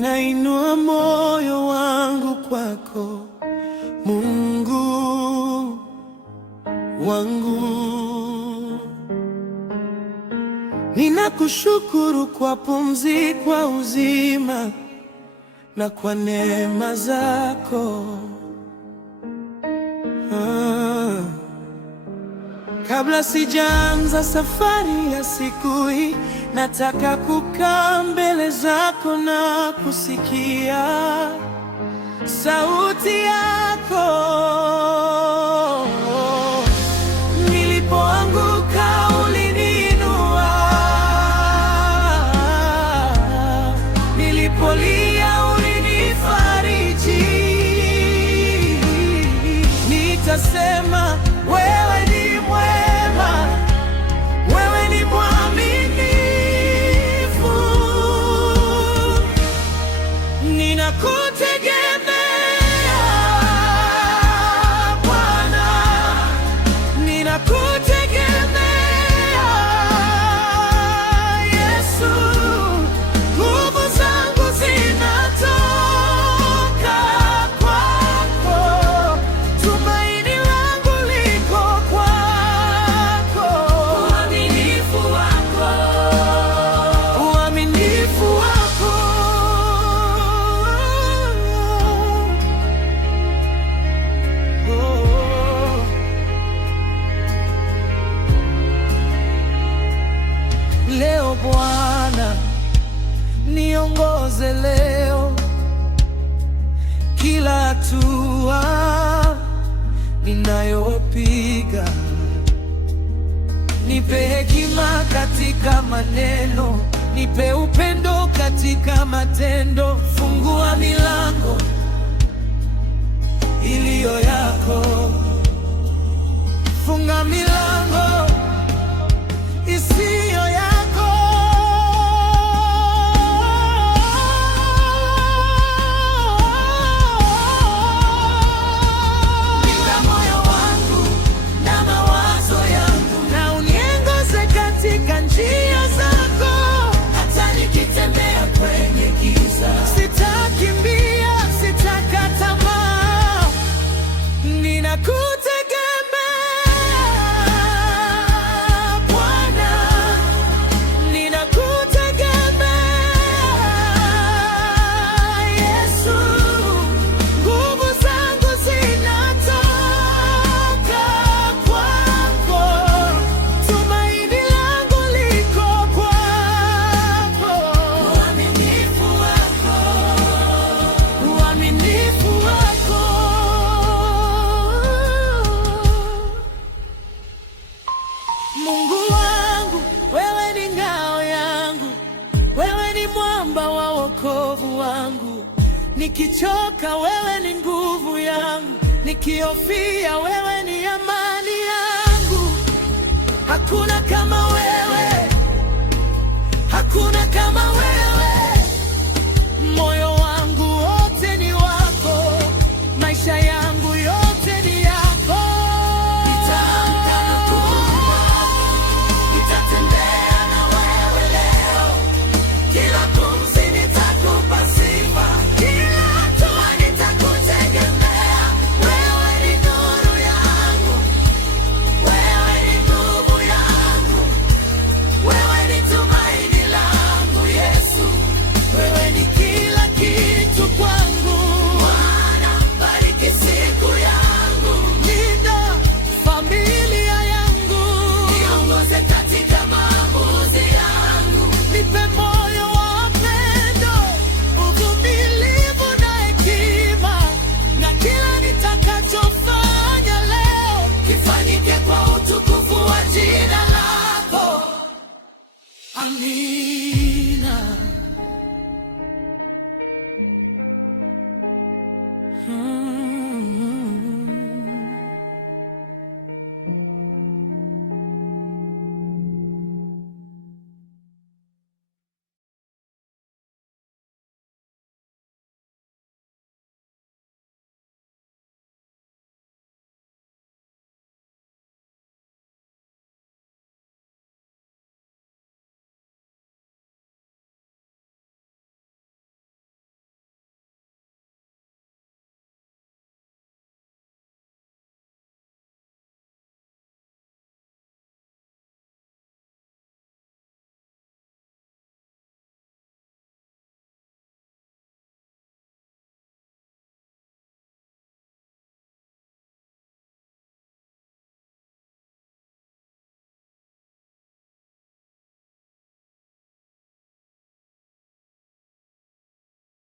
Ninainua moyo wangu kwako, Mungu wangu. Ninakushukuru kwa pumzi, kwa uzima na kwa neema zako. Kabla sijaanza safari ya siku hii, nataka kukaa mbele zako na kusikia sauti yako. Nilipoanguka uliniinua, nilipolia ulinifariji. Nitasema wewe ni mwema, wewe ni mwaminifu. Ninakutegemea Bwana, ninakutegemea Yesu. Nguvu zangu zinatoka kwako, tumaini langu liko kwako. Uaminifu wako, uaminifu wako. Leo Bwana, niongoze leo, kila hatua ninayopiga. Nipe hekima katika maneno, nipe upendo katika matendo. Fungua milango iliyo yako, funga milango isiyo yako. Linda moyo wangu na mawazo yangu, na uniongoze katika njia zako. Hata nikitembea kwenye giza, sitakimbia, sitakata tamaa. Ninakutegemea Bwana, ninakutegemea Yesu. Nguvu zangu zinatoka kwako, tumaini langu liko kwako. Uaminifu wako, uaminifu wako. Mungu wangu, wewe ni ngao yangu, wewe ni mwamba wa wokovu wangu. Nikichoka wewe ni nguvu yangu, nikihofia wewe ni amani yangu. Hakuna kama wewe, hakuna kama wewe. Moyo wangu wote ni wako, maisha yangu yote ni yako. Nitaamka na kuimba, nitatembea na wewe leo. Kila pumzi nitakupa sifa, kila hatua nitakutegemea. Wewe ni nuru yangu, wewe ni nguvu yangu, wewe ni tumaini langu Yesu. Wewe ni kila kitu kwangu. Bwana, bariki siku yangu, linda familia yangu, niongoze katika maamuzi yangu. Nipe moyo wa upendo, uvumilivu na hekima, na kila nitakachofanya leo kifanyike kwa utukufu wa jina lako. Amina.